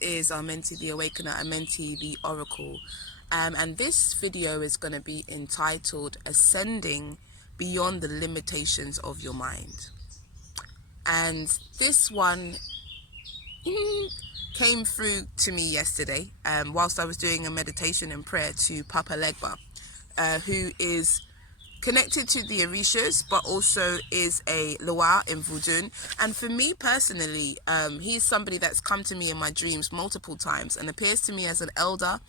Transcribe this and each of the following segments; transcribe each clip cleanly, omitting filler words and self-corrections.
is Amenti The Awakener, Amenti the Oracle, and this video is going to be entitled Ascending Beyond the Limitations of Your Mind. And this one came through to me yesterday whilst I was doing a meditation and prayer to Papa Legba, who is connected to the Orishas, but also is a Loa in Voodoo. And for me personally, he's somebody that's come to me in my dreams multiple times and appears to me as an elder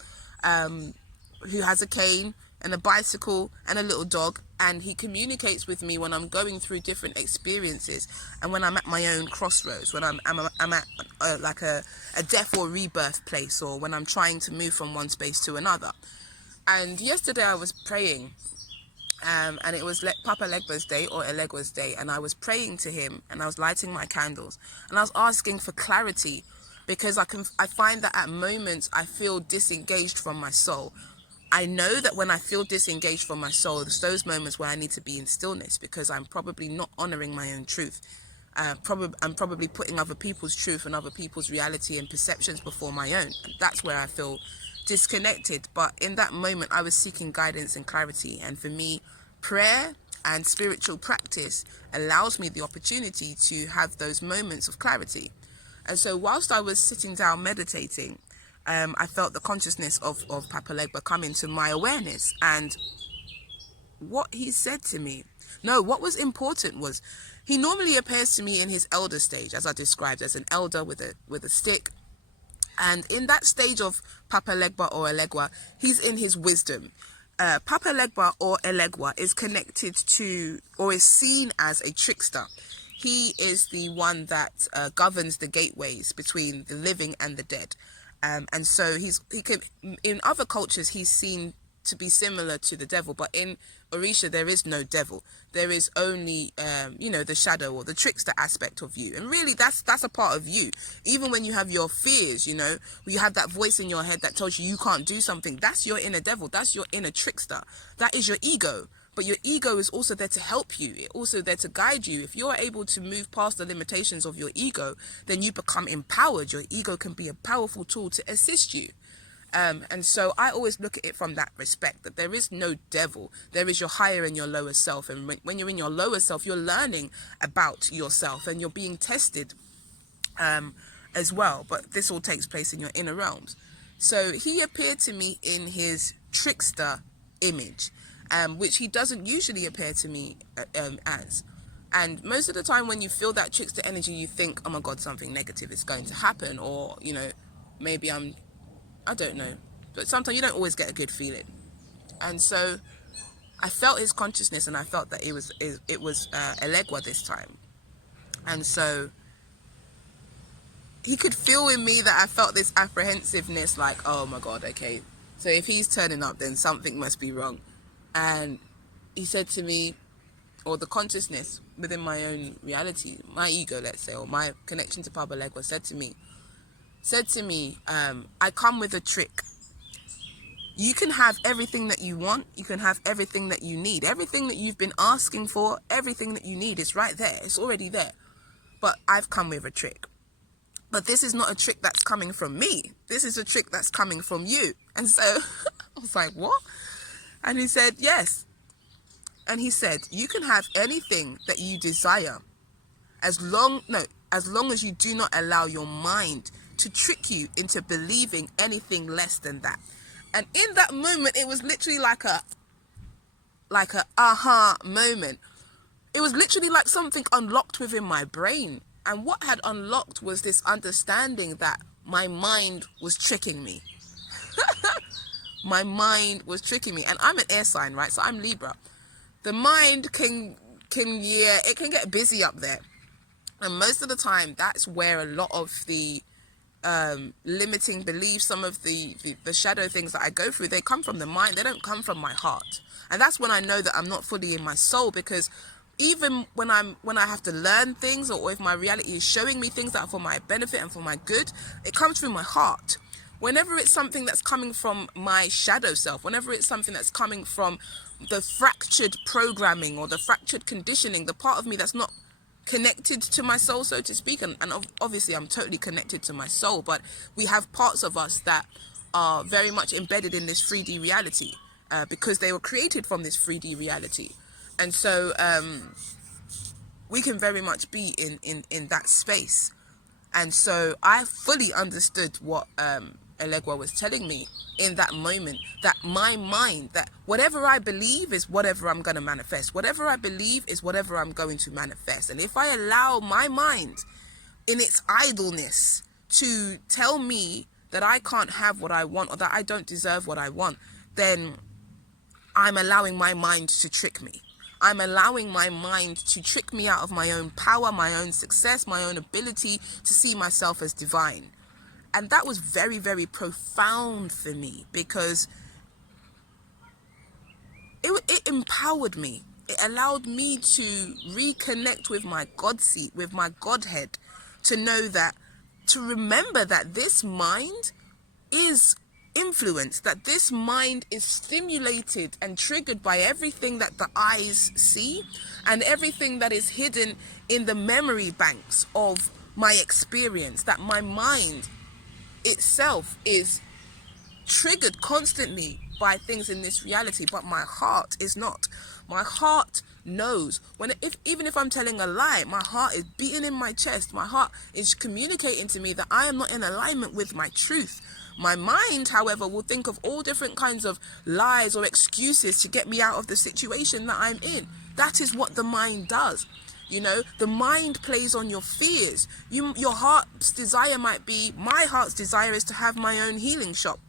who has a cane and a bicycle and a little dog, and he communicates with me when I'm going through different experiences and when I'm at my own crossroads, when I'm at like a death or rebirth place, or when I'm trying to move from one space to another. And yesterday I was praying, and it was Papa Legba's day, or Elegwa's day, and I was praying to him, and I was lighting my candles, and I was asking for clarity, because I find that at moments I feel disengaged from my soul. I know that when I feel disengaged from my soul, it's those moments where I need to be in stillness, because I'm probably not honoring my own truth. I'm probably putting other people's truth and other people's reality and perceptions before my own. And that's where I feel disconnected. But in that moment, I was seeking guidance and clarity, and for me, prayer and spiritual practice allows me the opportunity to have those moments of clarity. And so whilst I was sitting down meditating, I felt the consciousness of Papa Legba come into my awareness, and what he said to me, what was important was, he normally appears to me in his elder stage, as I described, as an elder with a stick. And in that stage of Papa Legba or Elegwa, he's in his wisdom. Papa Legba or Elegwa is connected to, or is seen as, a trickster. He is the one that governs the gateways between the living and the dead. And so he can, in other cultures, he's seen to be similar to the devil, but in Orisha there is no devil. There is only the shadow or the trickster aspect of you, and really that's a part of you. Even when you have your fears, you have that voice in your head that tells you can't do something, that's your inner devil, that's your inner trickster, that is your ego. But your ego is also there to help you. It's also there to guide you. If you're able to move past the limitations of your ego, then you become empowered. Your ego can be a powerful tool to assist you. And so I always look at it from that respect, that there is no devil. There is your higher and your lower self. And when you're in your lower self, you're learning about yourself and you're being tested as well. But this all takes place in your inner realms. So he appeared to me in his trickster image, which he doesn't usually appear to me as. And most of the time when you feel that trickster energy, you think, oh my God, something negative is going to happen. Or, maybe I don't know, but sometimes you don't always get a good feeling. And so I felt his consciousness, and I felt that it was Elegwa this time. And so he could feel in me that I felt this apprehensiveness, like, oh my God, okay, so if he's turning up, then something must be wrong. And he said to me, or the consciousness within my own reality, my ego, let's say, or my connection to Papa Legwa said to me, I come with a trick. You can have everything that you want. You can have everything that you need. Everything that you've been asking for, everything that you need is right there. It's already there. But I've come with a trick. But this is not a trick that's coming from me. This is a trick that's coming from you. And so I was like, what? And he said, yes. And he said, you can have anything that you desire as long as you do not allow your mind to trick you into believing anything less than that. And in that moment, it was literally like a aha moment. It was literally like something unlocked within my brain. And what had unlocked was this understanding that my mind was tricking me. My mind was tricking me. And I'm an air sign, right? So I'm Libra. The mind can get busy up there. And most of the time, that's where a lot of the limiting beliefs, some of the shadow things that I go through, they come from the mind. They don't come from my heart. And that's when I know that I'm not fully in my soul, because even when I have to learn things, or if my reality is showing me things that are for my benefit and for my good, it comes through my heart. Whenever it's something that's coming from my shadow self, whenever it's something that's coming from the fractured programming or the fractured conditioning, the part of me that's not connected to my soul, so to speak. And obviously I'm totally connected to my soul, but we have parts of us that are very much embedded in this 3D reality, because they were created from this 3D reality. And so we can very much be in that space. And so I fully understood what Elegua was telling me in that moment, that my mind, that whatever I believe is whatever I'm going to manifest. Whatever I believe is whatever I'm going to manifest. And if I allow my mind in its idleness to tell me that I can't have what I want, or that I don't deserve what I want, then I'm allowing my mind to trick me. I'm allowing my mind to trick me out of my own power, my own success, my own ability to see myself as divine. And that was very, very profound for me, because it empowered me. It allowed me to reconnect with my God seat, with my Godhead, to know that, to remember that this mind is influenced, that this mind is stimulated and triggered by everything that the eyes see and everything that is hidden in the memory banks of my experience, that my mind itself is triggered constantly by things in this reality, but my heart is not. My heart knows even if I'm telling a lie, my heart is beating in my chest. My heart is communicating to me that I am not in alignment with my truth. My mind, however, will think of all different kinds of lies or excuses to get me out of the situation that I'm in. That is what the mind does. You know, the mind plays on your fears. Your heart's desire might be, my heart's desire is to have my own healing shop,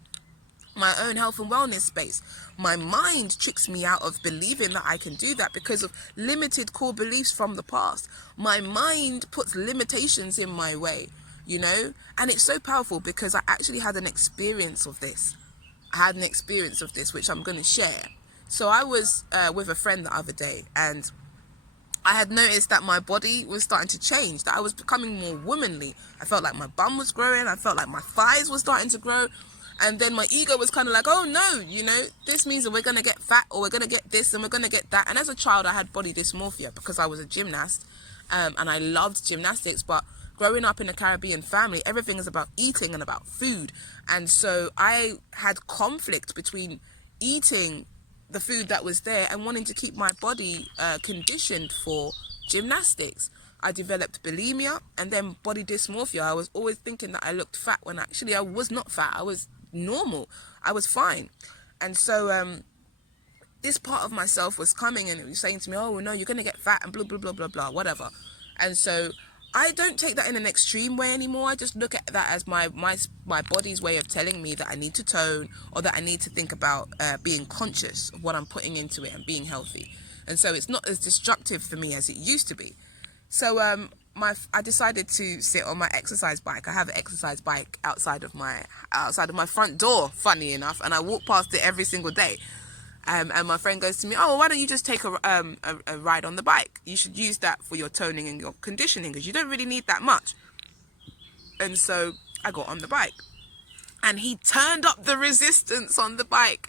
my own health and wellness space. My mind tricks me out of believing that I can do that because of limited core beliefs from the past. My mind puts limitations in my way, you know, and it's so powerful because I actually had an experience of this. Which I'm going to share. So I was with a friend the other day, and I had noticed that my body was starting to change, that I was becoming more womanly. I felt like my bum was growing. I felt like my thighs were starting to grow. And then my ego was kind of like, oh no, you know, this means that we're going to get fat, or we're going to get this and we're going to get that. And as a child, I had body dysmorphia because I was a gymnast, and I loved gymnastics. But growing up in a Caribbean family, everything is about eating and about food. And so I had conflict between eating the food that was there and wanting to keep my body conditioned for gymnastics. I developed bulimia and then body dysmorphia. I was always thinking that I looked fat when actually I was not fat. I was normal. I was fine. And so this part of myself was coming and it was saying to me, oh no, you're going to get fat and blah, blah, blah, blah, blah, whatever. And so I don't take that in an extreme way anymore. I just look at that as my body's way of telling me that I need to tone, or that I need to think about being conscious of what I'm putting into it and being healthy. And so it's not as destructive for me as it used to be. So I decided to sit on my exercise bike. I have an exercise bike outside of my front door, funny enough, and I walk past it every single day. And my friend goes to me, oh, why don't you just take a ride on the bike? You should use that for your toning and your conditioning, because you don't really need that much. And so I got on the bike, and he turned up the resistance on the bike.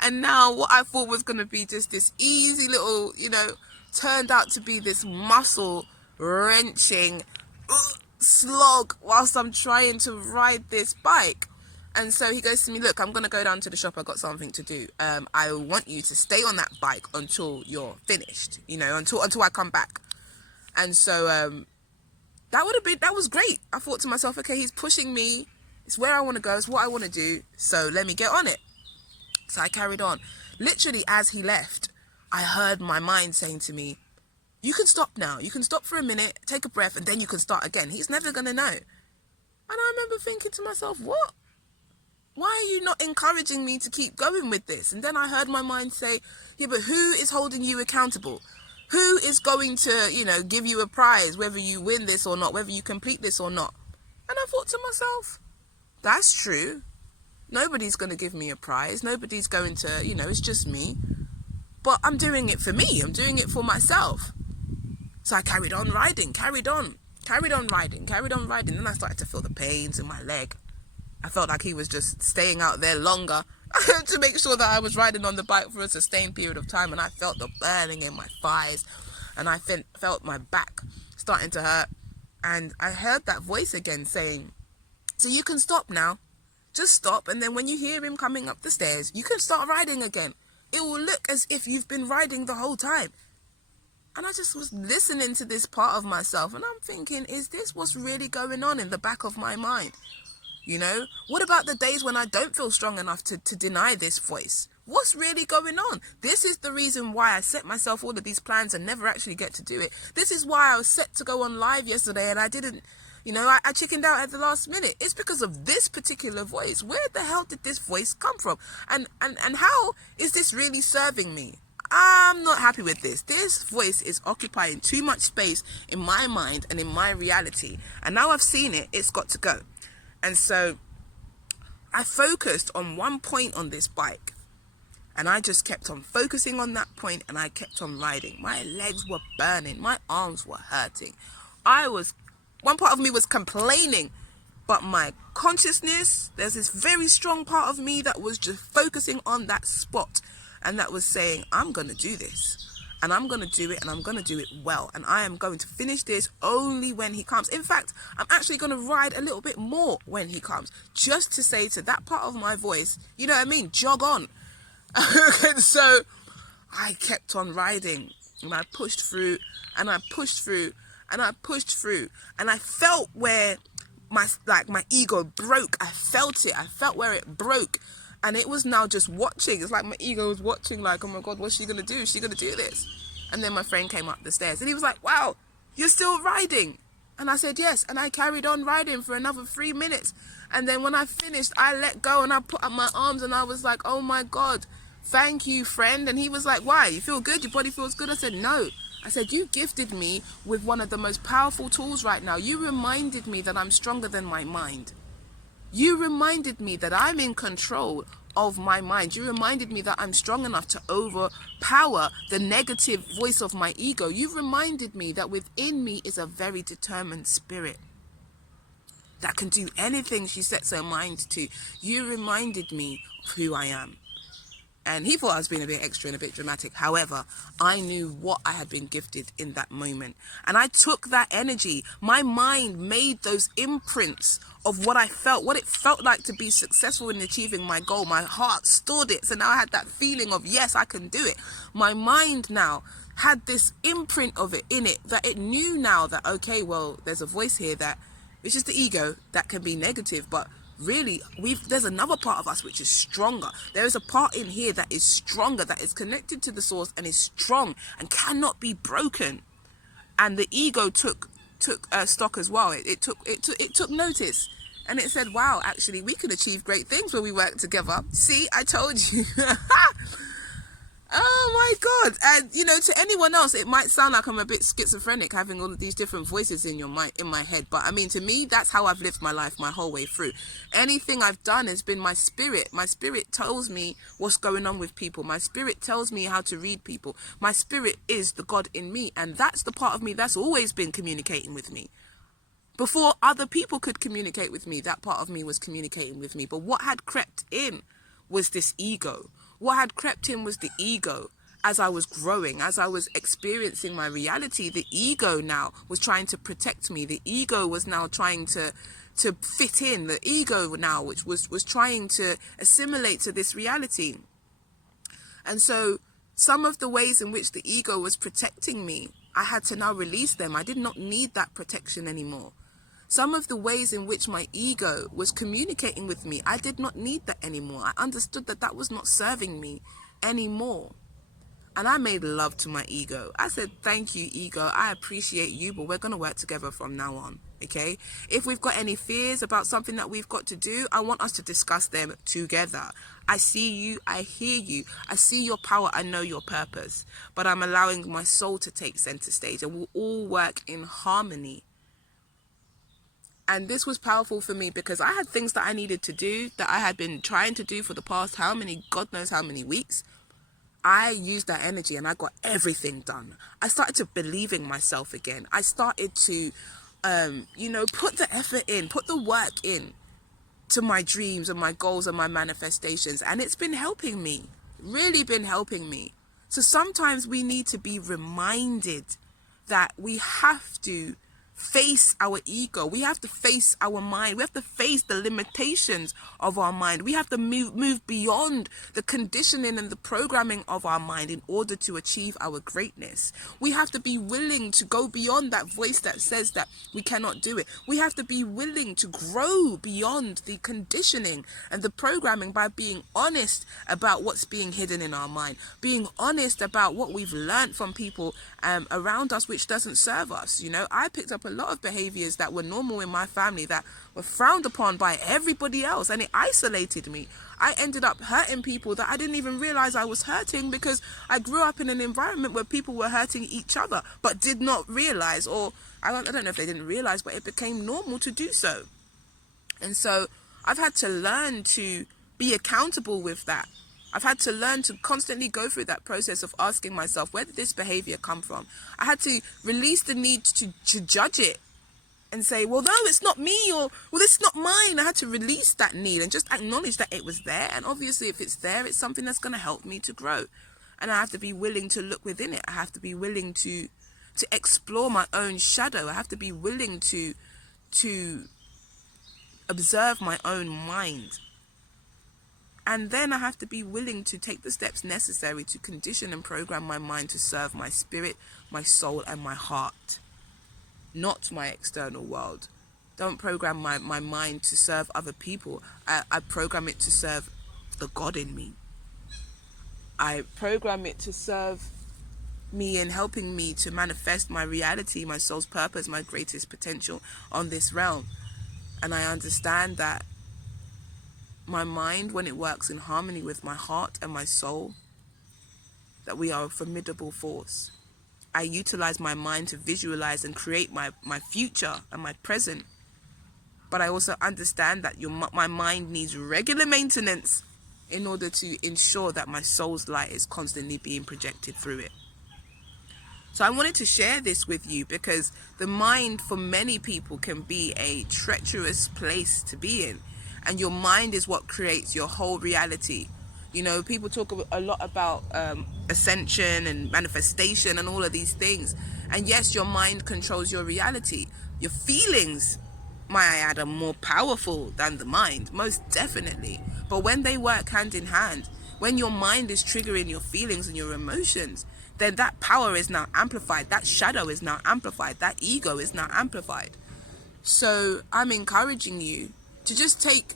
And now what I thought was going to be just this easy little, you know, turned out to be this muscle wrenching slog whilst I'm trying to ride this bike. And so he goes to me, look, I'm going to go down to the shop. I've got something to do. I want you to stay on that bike until you're finished, you know, until I come back. And so that was great. I thought to myself, okay, he's pushing me. It's where I want to go. It's what I want to do. So let me get on it. So I carried on. Literally, as he left, I heard my mind saying to me, you can stop now. You can stop for a minute, take a breath, and then you can start again. He's never going to know. And I remember thinking to myself, what? Why are you not encouraging me to keep going with this? And then I heard my mind say, yeah, but who is holding you accountable? Who is going to, you know, give you a prize, whether you win this or not, whether you complete this or not? And I thought to myself, that's true. Nobody's going to give me a prize. Nobody's going to, you know, it's just me. But I'm doing it for me. I'm doing it for myself. So I carried on riding, carried on riding. Then I started to feel the pains in my leg. I felt like he was just staying out there longer to make sure that I was riding on the bike for a sustained period of time. And I felt the burning in my thighs, and I felt my back starting to hurt. And I heard that voice again saying, so you can stop now. Just stop. And then when you hear him coming up the stairs, you can start riding again. It will look as if you've been riding the whole time. And I just was listening to this part of myself. And I'm thinking, is this what's really going on in the back of my mind? You know, what about the days when I don't feel strong enough to deny this voice? What's really going on? This is the reason why I set myself all of these plans and never actually get to do it. This is why I was set to go on live yesterday and I didn't, you know, I chickened out at the last minute. It's because of this particular voice. Where the hell did this voice come from? And how is this really serving me? I'm not happy with this. This voice is occupying too much space in my mind and in my reality. And now I've seen it, it's got to go. And so I focused on one point on this bike. And I just kept on focusing on that point and I kept on riding. My legs were burning. My arms were hurting. One part of me was complaining. But my consciousness, there's this very strong part of me that was just focusing on that spot. And that was saying, I'm going to do this. And I'm going to do it and I'm going to do it well. And I am going to finish this only when he comes. In fact, I'm actually going to ride a little bit more when he comes. Just to say to that part of my voice, you know what I mean? Jog on. And so I kept on riding. And I pushed through and I pushed through and I pushed through. And I felt where my ego broke. I felt it. I felt where it broke. And it was now just watching. It's like my ego was watching like, oh my God, what's she going to do? Is she going to do this? And then my friend came up the stairs and he was like, wow, you're still riding. And I said, yes. And I carried on riding for another 3 minutes. And then when I finished, I let go and I put up my arms and I was like, oh my God, thank you, friend. And he was like, why? You feel good? Your body feels good? I said, no. I said, you gifted me with one of the most powerful tools right now. You reminded me that I'm stronger than my mind. You reminded me that I'm in control of my mind. You reminded me that I'm strong enough to overpower the negative voice of my ego. You reminded me that within me is a very determined spirit that can do anything she sets her mind to. You reminded me of who I am. And he thought I was being a bit extra and a bit dramatic. However, I knew what I had been gifted in that moment. And I took that energy. My mind made those imprints of what I felt, what it felt like to be successful in achieving my goal. My heart stored it. So now I had that feeling of, yes, I can do it. My mind now had this imprint of it in it, that it knew now that, okay, well, there's a voice here that it's just the ego that can be negative, but really, there's another part of us which is stronger. There is a part in here that is stronger, that is connected to the source and is strong and cannot be broken. And the ego took stock as well. It took notice, and it said, "Wow, actually, we can achieve great things when we work together." See, I told you. Oh my God. And you know, to anyone else it might sound like I'm a bit schizophrenic having all of these different voices in my head, but I mean, to me, that's how I've lived my life my whole way through. Anything I've done has been my spirit. My spirit tells me what's going on with people. My spirit tells me how to read people. My spirit is the God in me, and that's the part of me that's always been communicating with me. Before other people could communicate with me, that part of me was communicating with me. But what had crept in was this ego. What had crept in was the ego. As I was growing, as I was experiencing my reality, the ego now was trying to protect me. The ego was now trying to fit in. The ego now, which was trying to assimilate to this reality. And so some of the ways in which the ego was protecting me, I had to now release them. I did not need that protection anymore. Some of the ways in which my ego was communicating with me, I did not need that anymore. I understood that that was not serving me anymore. And I made love to my ego. I said, thank you, ego. I appreciate you, but we're going to work together from now on. Okay? If we've got any fears about something that we've got to do, I want us to discuss them together. I see you. I hear you. I see your power. I know your purpose. But I'm allowing my soul to take center stage, and we'll all work in harmony. And this was powerful for me because I had things that I needed to do that I had been trying to do for the past God knows how many weeks. I used that energy and I got everything done. I started to believe in myself again. I started to, put the effort in, put the work in to my dreams and my goals and my manifestations. And it's been helping me, really been helping me. So sometimes we need to be reminded that we have to face our ego. We have to face our mind. We have to face the limitations of our mind. We have to move beyond the conditioning and the programming of our mind in order to achieve our greatness. We have to be willing to go beyond that voice that says that we cannot do it. We have to be willing to grow beyond the conditioning and the programming by being honest about what's being hidden in our mind, being honest about what we've learned from people around us which doesn't serve us. You know, I picked up a lot of behaviors that were normal in my family that were frowned upon by everybody else, and it isolated me. I ended up hurting people that I didn't even realize I was hurting, because I grew up in an environment where people were hurting each other but did not realize, or I don't know if they didn't realize, but it became normal to do so. And so I've had to learn to be accountable with that. I've had to learn to constantly go through that process of asking myself, where did this behavior come from? I had to release the need to judge it and say, well, no, it's not me, or, well, it's not mine. I had to release that need and just acknowledge that it was there. And obviously, if it's there, it's something that's going to help me to grow. And I have to be willing to look within it. I have to be willing to explore my own shadow. I have to be willing to observe my own mind. And then I have to be willing to take the steps necessary to condition and program my mind to serve my spirit, my soul, and my heart, not my external world. Don't program my mind to serve other people. I program it to serve the God in me. I program it to serve me in helping me to manifest my reality, my soul's purpose, my greatest potential on this realm. And I understand that my mind, when it works in harmony with my heart and my soul, that we are a formidable force. I utilize my mind to visualize and create my future and my present. But I also understand that my mind needs regular maintenance in order to ensure that my soul's light is constantly being projected through it. So I wanted to share this with you because the mind for many people can be a treacherous place to be in. And your mind is what creates your whole reality. You know, people talk a lot about ascension and manifestation and all of these things. And yes, your mind controls your reality. Your feelings, might I add, are more powerful than the mind, most definitely. But when they work hand in hand, when your mind is triggering your feelings and your emotions, then that power is now amplified. That shadow is now amplified. That ego is now amplified. So I'm encouraging you to just take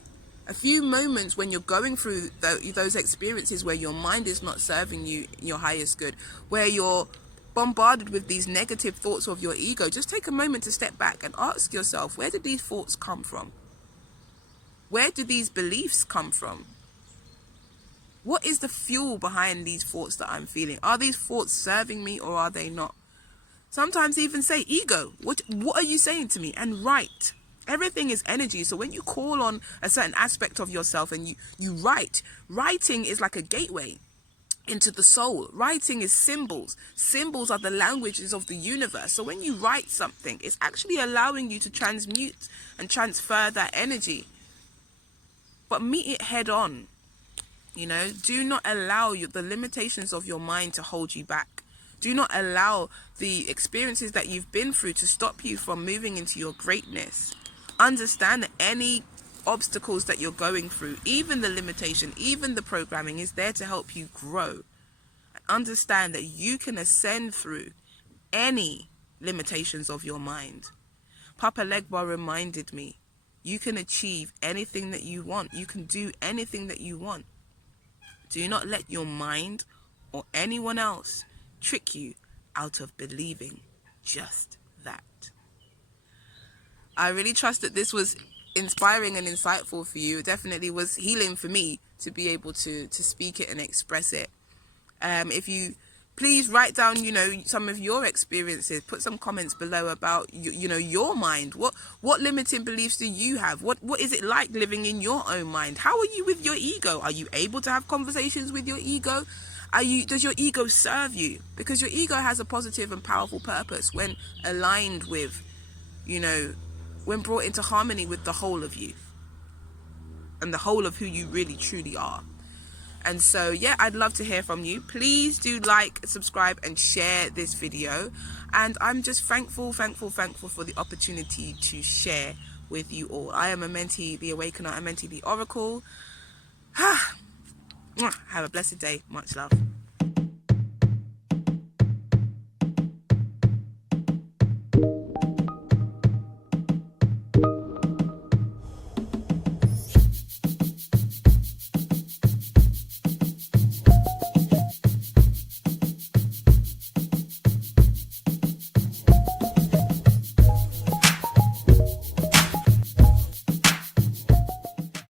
a few moments when you're going through those experiences where your mind is not serving you your highest good, where you're bombarded with these negative thoughts of your ego. Just take a moment to step back and ask yourself, where did these thoughts come from? Where do these beliefs come from? What is the fuel behind these thoughts that I'm feeling? Are these thoughts serving me or are they not? Sometimes even say, ego, what are you saying to me? And write. Everything is energy. So when you call on a certain aspect of yourself and you write, writing is like a gateway into the soul. Writing is symbols. Symbols are the languages of the universe. So when you write something, it's actually allowing you to transmute and transfer that energy. But meet it head on. You know, do not allow the limitations of your mind to hold you back. Do not allow the experiences that you've been through to stop you from moving into your greatness. Understand that any obstacles that you're going through, even the limitation, even the programming, is there to help you grow. Understand that you can ascend through any limitations of your mind. Papa Legba reminded me, you can achieve anything that you want. You can do anything that you want. Do not let your mind or anyone else trick you out of believing just that. I really trust that this was inspiring and insightful for you. It definitely was healing for me to be able to speak it and express it. If you please write down, some of your experiences, put some comments below about, your mind. What limiting beliefs do you have? What is it like living in your own mind? How are you with your ego? Are you able to have conversations with your ego? Does your ego serve you? Because your ego has a positive and powerful purpose when aligned with, when brought into harmony with the whole of you and the whole of who you really truly are. And so, yeah, I'd love to hear from you. Please do like, subscribe, and share this video. And I'm just thankful for the opportunity to share with you all. I am Amenti The Awakener, Amenti The Oracle. Have a blessed day. Much love.